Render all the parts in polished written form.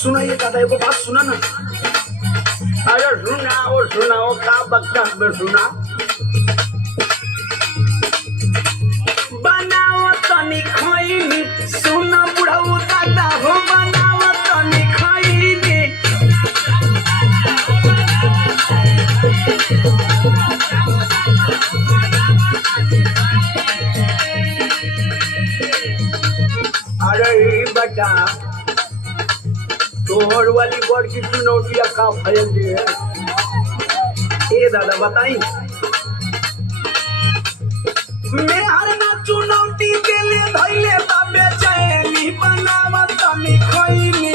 सुना ये दादा एगो बात सुना ना। अरे सुनाओ का बक्का में सुना। बनाओ तनी खैनी सुन बुढ़ऊ दादा हो बनाओ तनी खैनी। अरे बेटा तोहर वाली बड़ की चुनौतियाँ का भयल है ए दादा बताई। मैं हर ना चुनौती के लिए धैले बाबे चैनी बनावा तनी खैनी।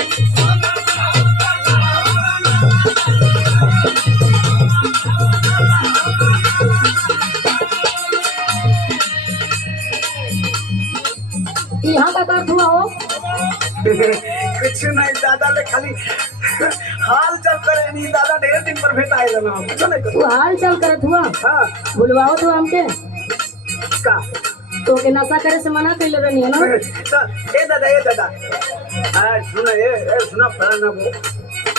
यहाँ का बात हुआ हो कुछ नहीं दादा ले खाली हाल चल करे नहीं दादा ढेर दिन पर भेट आए ना कुछ नहीं कर। तू हाल चाल करत हुआ हाँ बुलवाओ तो हमके का तो के नशा करे से मना कर रही है ना। ए दादा सुना फलाना वो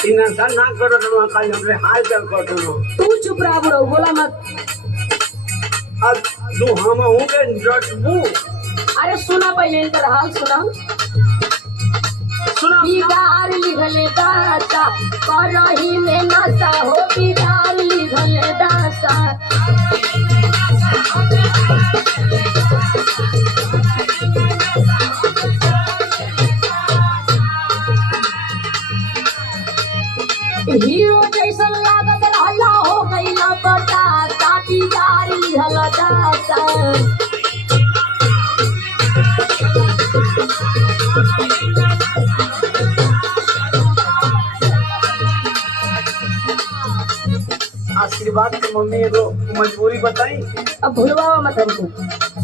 इन नशा ना करो तो खाली हमरे हाल चल कर दो। तू चुप रहा बुढ़ऊ बोला मत। अब तू हम होंगे डटबू। अरे सुना पहले इनका हाल सुना। सुना बिगाड़ लिखले दासा करही में नशा हो बिगाड़ लिखले दासा। हीरो जैसा लागत रहला हो गईला बतासा बिगाड़ लिखला दासा। आशीर्वाद की मम्मी एगो मजबूरी बताई। अब भूलवा मत हमको।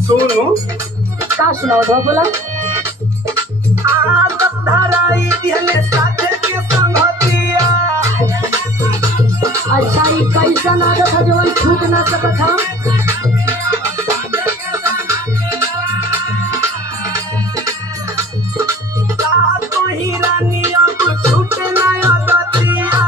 सुनो का सुनाओ तो बोला। आदत धराई दिहले साथे के संगतिया। अच्छा ये कैसा आदत है जो छूट ना सकत था। तो ही रानी अब छूटे ना आदतिया।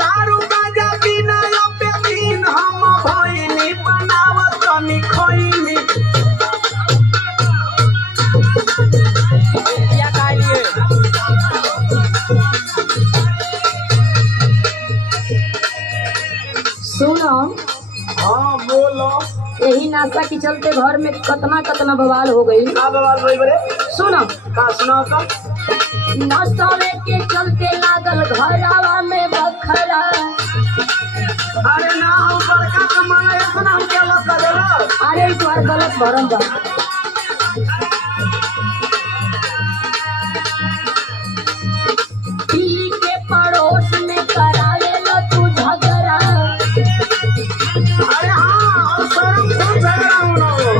दारू गांजा बिना पे दिन हम भइनी बनावत तनी खैनी। क्या खाइए सुनो हाँ बोलो यही नाश्ता के चलते घर में कतना बवाल हो गई। का बवाल भाई बरे सुनो का सुनाओ तो। नाश्ता के चलते लागल घरावा में बखरा। अरे ना हम बड़का कमाना है सुना हम क्या लग कर। अरे तुम्हार गलत भरम बा। पी के पड़ोस में करावे लो तू झगड़ा। अरे हाँ और शर्म खूब झगड़ा होना हो।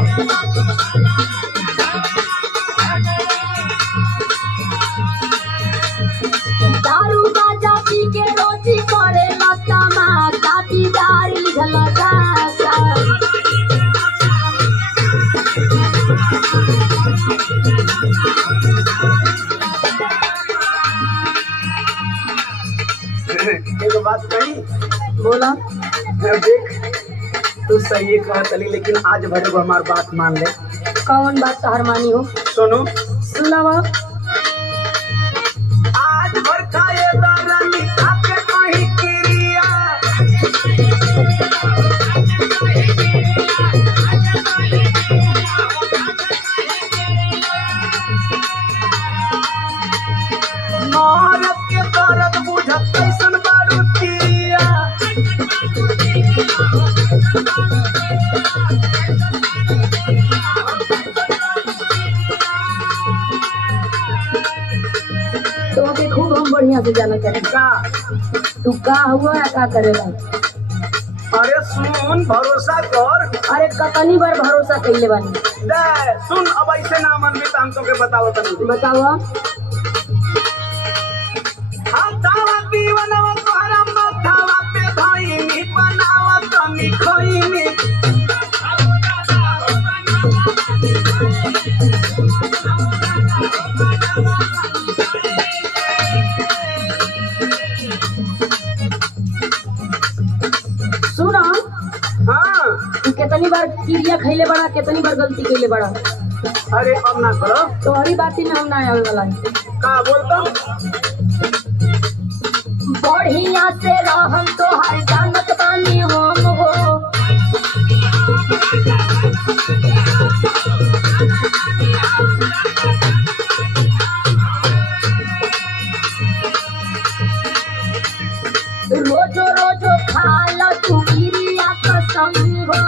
दारू गांजा पी के रोटी करे लता मा काटी दारी झलका। एक बात कही बोला देख तू सही कहत अली लेकिन आज भरे को हमार बात मान ले। कौन बात तहर मानी हो सुनो सुनावा। आज भर खाए रानी खाके कहीं क्रिया। मारत के दर्द बुझत कैसन बारूतिया। तो के खूब हम बढ़िया से जाना करें। का तू का हुआ या का करेला। अरे सुन भरोसा कर। अरे कतनी बार भरोसा कैले बानी। दे सुन अब ऐसे ना मन में हम तो के बताओ तनी। बतावा हम दावा दीवाना तोहरा माथावा पे धइनी बना कितनी बार क्रिया खैले बड़ा, कितनी बार गलती कैले बड़ा। अरे अब ना करो तोहरी बात ही में हम ना आवे वाला है। का बोलता बढ़िया से रहम तोहर जानत बानी हम हो। रोजो रोजो खाला तू क्रिया कसम हो।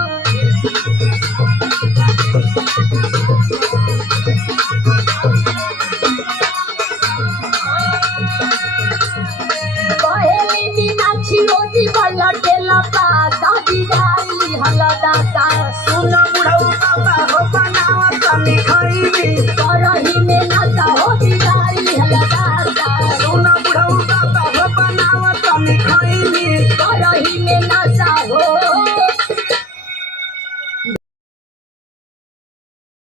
कहेली मीनाक्षी रोजी पलटेला पासा बिगाड़ी हलदाता। सुना बुढ़ऊ बाबा हो बनावा तनी खइबी करही में